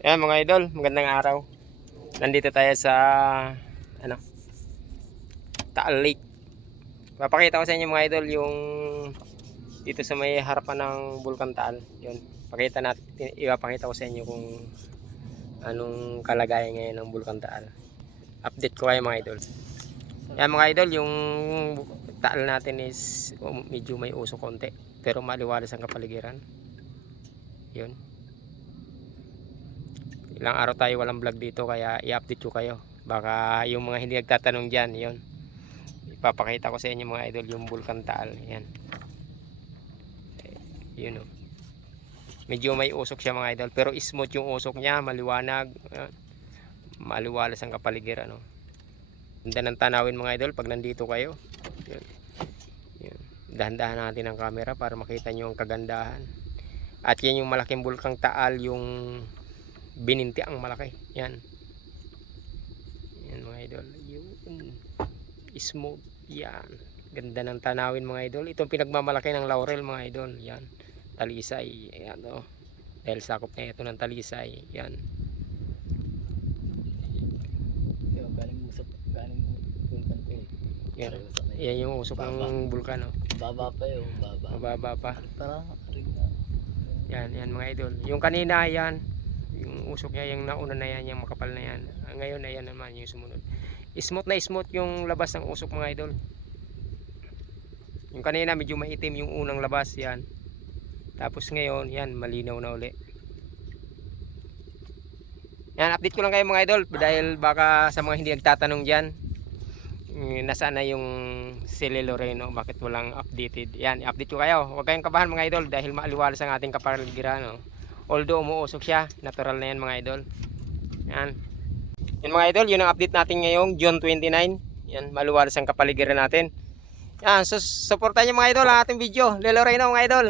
Ayan mga idol, magandang araw. Nandito tayo sa ano, Taal Lake. Papakita ko sa inyo mga idol yung dito sa may harapan ng Bulkan Taal. Yun. Ipapakita ko sa inyo kung anong kalagayan ngayon ng Bulkan Taal. Update ko kayo mga idol. Yan mga idol, yung Taal natin is medyo may uso konti, pero maliwalas ang kapaligiran. Yun. Ilang araw tayo walang vlog dito kaya i-update ko kayo. Baka yung mga hindi nagtatanong dyan, yun. Ipapakita ko sa inyo mga idol yung Bulkan Taal. Yan. Yun o. Medyo may usok siya mga idol. Pero smooth yung usok niya. Maliwanag. Yan. Maliwalas ang kapaligiran. No? Ganda ng tanawin mga idol pag nandito kayo. Yan. Yan. Dahan-dahan natin ang camera para makita nyo ang kagandahan. At yan yung malaking Bulkan Taal, yung bininti ang malaki. Yan. Yan mga idol. Yun. Smooth. Yan. Ganda ng tanawin mga idol. Itong pinagmamalaki ng laurel mga idol. Yan. Talisay. Yan o. Dahil sakop na ito ng talisay. Yan. Galing bulkan ko eh. Yan. Yan yung usok ng bulkan. Oh. Baba pa yun. Mababa pa. Tara, rin na. Yan. Yan mga idol. Yung kanina yan. Yung usok niya, yung nauna na yan, yung makapal na yan. Ngayon, ayan naman yung sumunod. Smooth na smooth yung labas ng usok mga idol. Yung kanina medyo maitim yung unang labas, yan. Tapos ngayon, yan, malinaw na uli. Yan, update ko lang kayo mga idol. Dahil baka sa mga hindi nagtatanong dyan, nasaan na yung Sile Loreno, bakit walang updated. Yan, update ko kayo. Huwag kayong kabahan mga idol dahil maaliwalas ang ating kapaligiran. No? Although umuusok siya, natural na yan mga idol. Yan. Yan mga idol, yun ang update natin ngayong June 29. Yan, maluwalas ang kapaligiran natin. Yan, so supportan nyo mga idol ang ating video. Lelo Reyno mga idol.